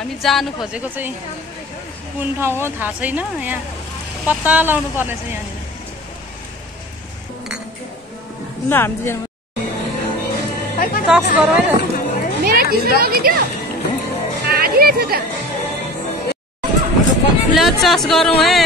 हामी जानु खोजेको चाहिँ कुन ठाउँ हो थाहा छैन। यहाँ पत्ता लाउनु पर्ने छ यहाँनिर। ल हामी जानु चस गरौँ है। ल चस गरौँ है।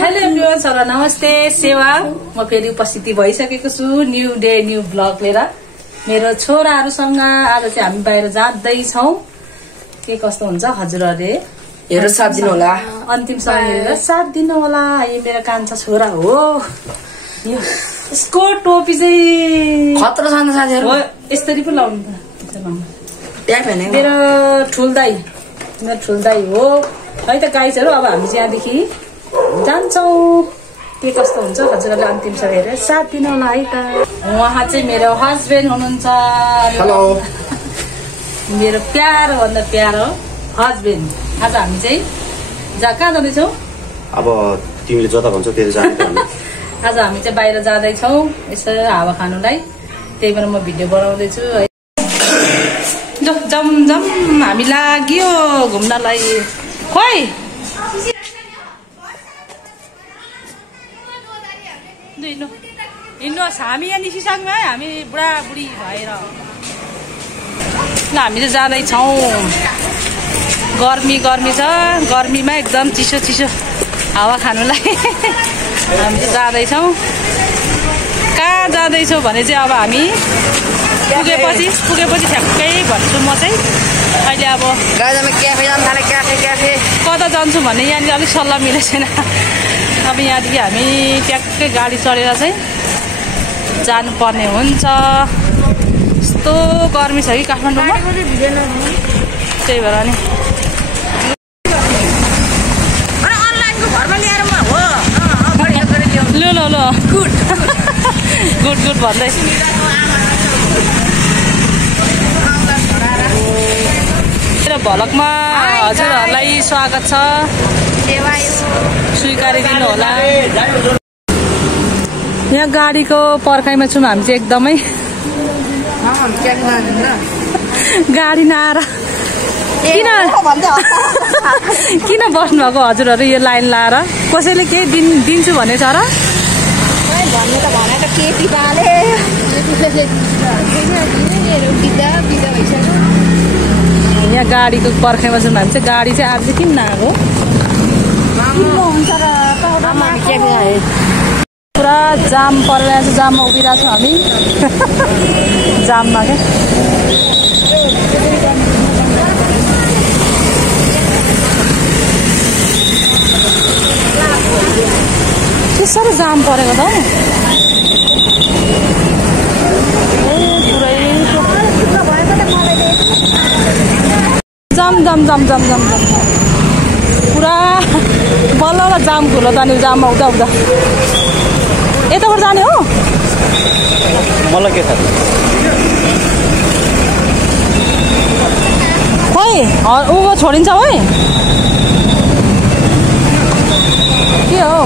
हेलो एभ्रिवान, नमस्ते सेवा। म फेरि उपस्थिति भइसकेको छु न्यू डे न्यू ब्लग लिएर मेरो छोराहरूसँग। आज चाहिँ हामी बाहिर जाँदैछौँ। के कस्तो हुन्छ हजुरहरूले हेर साथ दिनु होला। अन्तिम समय हेरेर साथ दिनु होला। यो मेरो कान्छा छोरा हो। यसको टोपी चाहिँ खतरा छ साथीहरु। हो यसरी पो लाउनु त। मेरो ठुल्दाई हो है त गाइजहरु। अब हामी चाहिँ यहाँदेखि जान्छौँ। के कस्तो हुन्छ हजुरहरूले अन्तिम समय हेरेर साथ दिनु होला है त। उहाँ चाहिँ मेरो हस्बेन्ड हुनुहुन्छ। हेलो मेरो प्यारो भन्दा प्यारो हस्बेन्ड। आज हामी चाहिँ कहाँ जाँदैछौँ? अब तिमीले जता भन्छौ त्यता जाने त हामी। आज हामी चाहिँ बाहिर जाँदैछौँ यसो हावा खानुलाई। त्यही भएर म भिडियो बनाउँदैछु है। जम जम हामी लाग्यो घुम्नलाई। खोइ हिँड्नुहोस्। हामी यहाँ निस्किसक्यौँ है। हामी बुढाबुढी भएर ल हामी चाहिँ जाँदैछौँ। गर्मी छ। गर्मीमा एकदम चिसो हावा खानुलाई हामी चाहिँ जाँदैछौँ। कहाँ जाँदैछौँ भने चाहिँ अब हामी पुगेपछि ठ्याक्कै भन्छु म चाहिँ। अहिले अब कता जान्छु भन्ने यहाँनिर अलिक सल्लाह मिलेको छैन। अब यहाँदेखि हामी ट्याक्कै गाडी चढेर चाहिँ जानुपर्ने हुन्छ। यस्तो गर्मी छ कि काठमाडौँमा। त्यही भएर नि ल गुड भन्दै भलकमा हजुरहरूलाई स्वागत छ। स्वीकारिदिनु होला। यहाँ गाडीको पर्खाइमा छौँ हामी चाहिँ एकदमै। गाडी नआएर किन बस्नु भएको हजुरहरू यो लाइन लाएर? कसैले केही दिन्छु भनेछ र? यहाँ गाडीको पर्खाइमा छौँ हामी चाहिँ। गाडी चाहिँ आज किन नआएको? पुरा जाम परिरहेको छ। जाममा उभिरहेको छौँ हामी। जाममा क्या के साह्रो जाम परेको त। जाम पुरा बल्ल जाम खुल्लो जाने। जाममा उता यताबाट जाने हो। मलाई के थाहा? खोइ ऊ छोडिन्छ है। के हो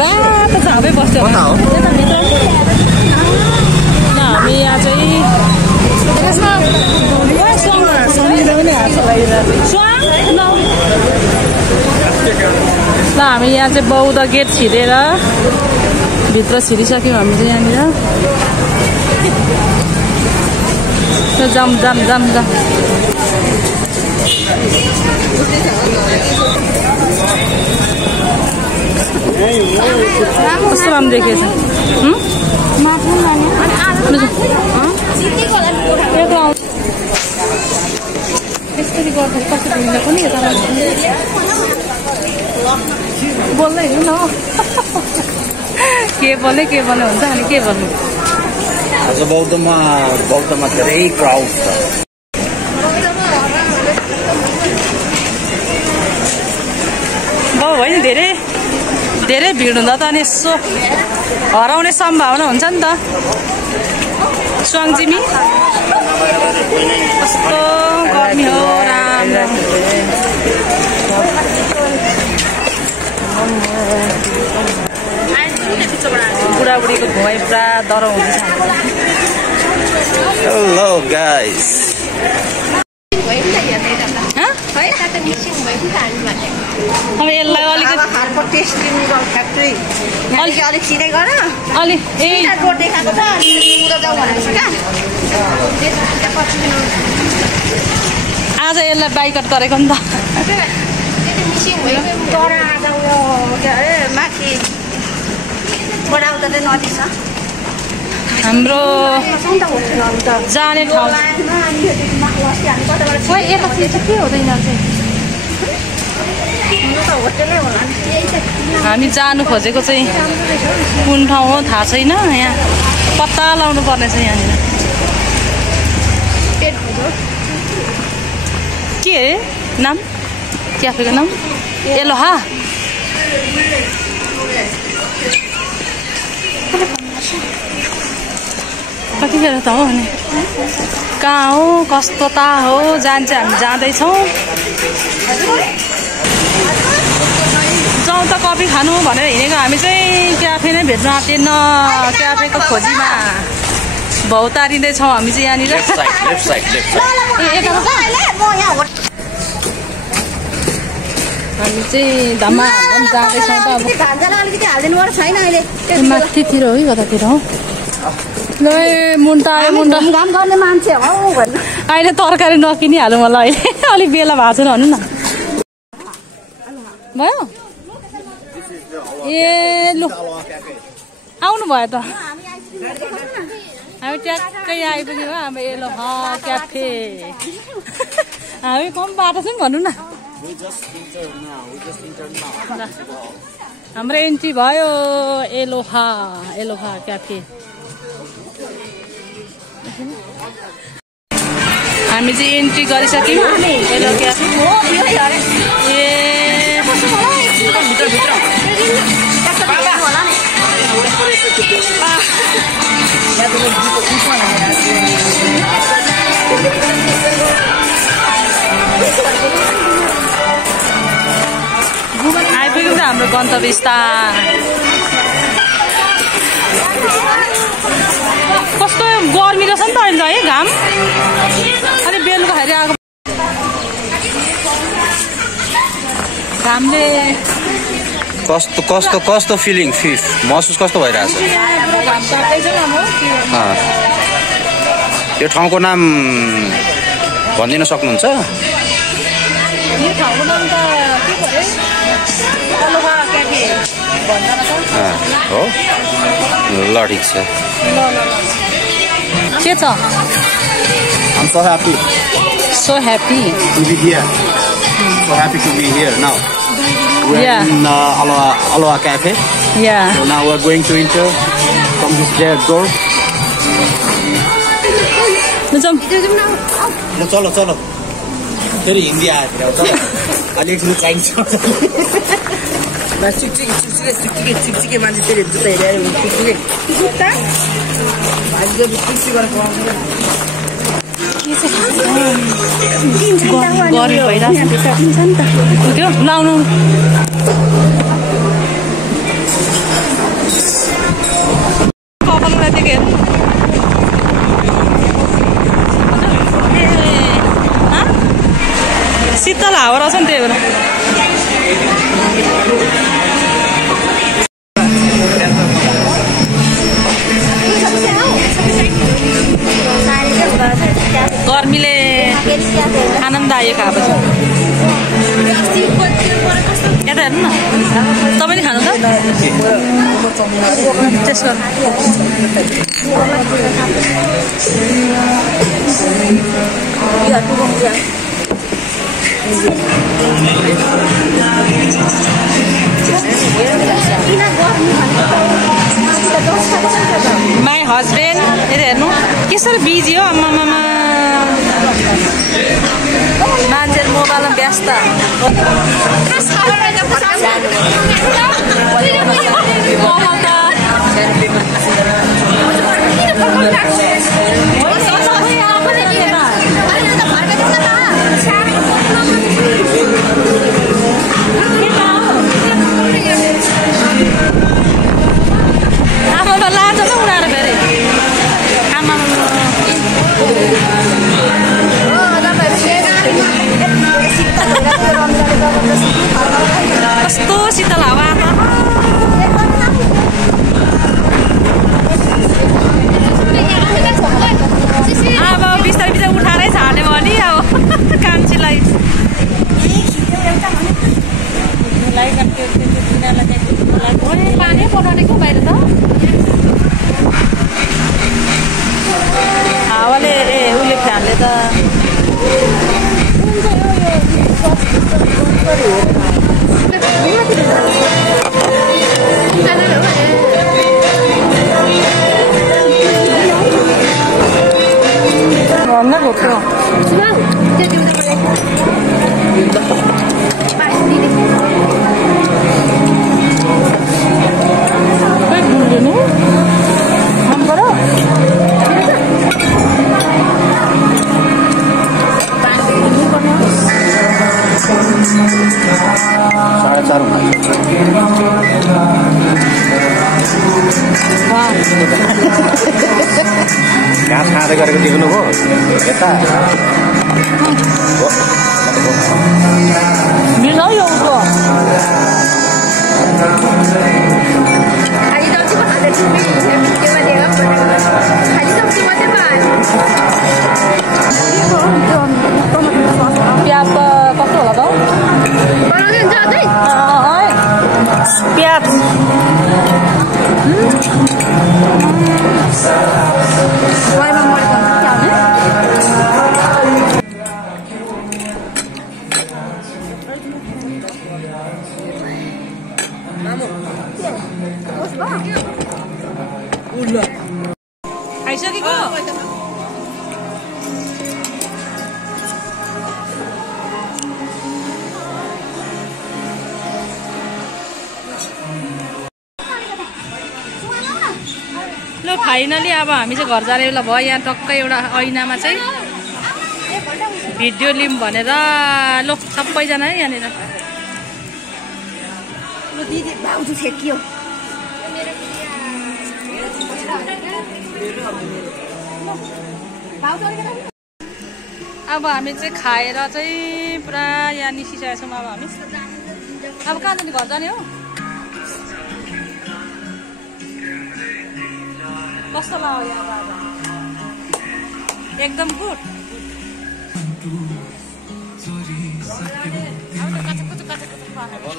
रातो झापै बस्छ। हामी यहाँ चाहिँ ल हामी यहाँ चाहिँ बौद्ध गेट छिरेर भित्र छिरिसक्यौँ। हामी चाहिँ यहाँनिर जाम कस्तो राम्रो देखेछ। यसरी गर्दा कस्तो ढुङ्गा पनि यता बोल्दै हिँड्नु न। के बोले हुन्छ अनि के भन्नु। आज बौद्धमा धेरै क्राउड छ। बाउ होइन धेरै भिड हुँदा त अनि यसो हराउने सम्भावना हुन्छ नि त। स्वाङजिमी कस्तो गर्मी हो। राम्रो बुढाबुढीको घुमाइ पुरा डराउँदैछ। Hello guys. अब यसलाई अलिकति आज यसलाई बाइकट गरेको नि त। हाम्रो जाने ठाउँ हामी जानु खोजेको चाहिँ कुन ठाउँ हो थाहा छैन। यहाँ पत्ता लाउनु पर्ने छ यहाँनिर। के अरे नाम क्याफेको नाम? एलोहा। कतिखेर त हो भने कहाँ हो कस्तो ता हो जान्छ। हामी जाँदैछौँ। जाउँ त कफी खानु भनेर हिँडेको हामी चाहिँ क्याफे नै भेट्नु आँटेन। क्याफेको खोजीमा भौतारिँदैछौँ हामी चाहिँ यहाँनिर। हामी चाहिँ धम्मा जाँदैछौँ त। अब माथितिर हो कि कतातिर हो? ल मुन्टा आयो। मुन्टा गर्ने मान्छे हो अहिले तरकारी नकिनिहाल्नु मलाई। अहिले अलिक बेला भएको छैन भन्नु न। भयो ए लु आउनु भयो त। हामी ट्याक्कै आइपुग्यौँ। अब एलोहा क्याफे। हामी कम बाटो छौँ भन्नु न। हाम्रो एन्ट्री भयो एलोहा। Eloah cafe. हामी चाहिँ एन्ट्री गरिसक्यौँ एलो क्याफे। आइपुग्यौँ हाम्रो गन्तव्य स्थान। कस्तो गर्मी रहेछ नि त अहिले है। घाम अलि बेलुकाखेरि आएको घामले कस्तो कस्तो कस्तो फिलिङ महसुस कस्तो भइरहेछ? यो ठाउँको नाम भनिदिन सक्नुहुन्छ? यो ठाउँको नाम त के पो अरे? एलोहा क्याफे हो। ल ठिक छ। के छ? I'm so happy. So happy to be here. So happy to be here now. We're in Aloha Cafe. Yeah. So now we're going to enter from this door. चलो चलो फेरि हिन्दी आयो चलो अलिकति चाहिन्छ। चिकचिके मान्छे तेरो जुत्ता हेरेर चिकचिके जुत्ता भाइले चिकचिक गरेर खुवाउँछ। गर्मी भइरहेको त्यो लाउनु। कपालमा दिएको शीतल हावा रहेछ नि त्यही भएर। गर्मीले आनन्द आयो खाएपछि। यता हेर्नु न तपाईँले खानु त टेस्ट गर्नु। माई हस्बेन्ड यता हेर्नु कसरी बिजी हो। आमामा मान्छेहरू मोबाइलमा व्यस्त। आमामा पानी बनाउनेको बाहिर त हावाले उसले फ्यानले त 언니가 어때요? 왜 모르니? 안 벌어? 4.5 घाँस खाँदै गरेको देख्नुभयो यता 밀어 이거. खाली सब्जी बनाउँदा तिमी भिडियोमा देखाऊ खाली सब्जी मात्रै प्याज त कस्तो होला त? बनाउनुहुन्छ अझै? प्याज गएमा मरेको हुन्छ नि आइसकेको? ल फाइनली अब हामी चाहिँ घर जाने बेला भयो। यहाँ टक्कै एउटा ऐनामा चाहिँ भिडियो लिउँ भनेर ल सबैजना है यहाँनिर। ल दिदी भाउजू फेकियो अब हामी चाहिँ खाएर चाहिँ पुरा यहाँ निस्किसकेको छौँ। अब हामी अब कहाँ जाने? घर जाने हो? कस्तो लाग्यो यहाँ अब? एकदम गुड।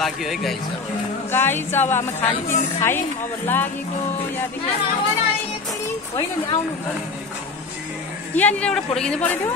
लाग्यो है गाइस गाइस अब हामी खानपिन खायौँ। अब लागेको यहाँदेखि होइन नि आउनु यहाँनिर एउटा फोटो खिच्नु परेको थियो।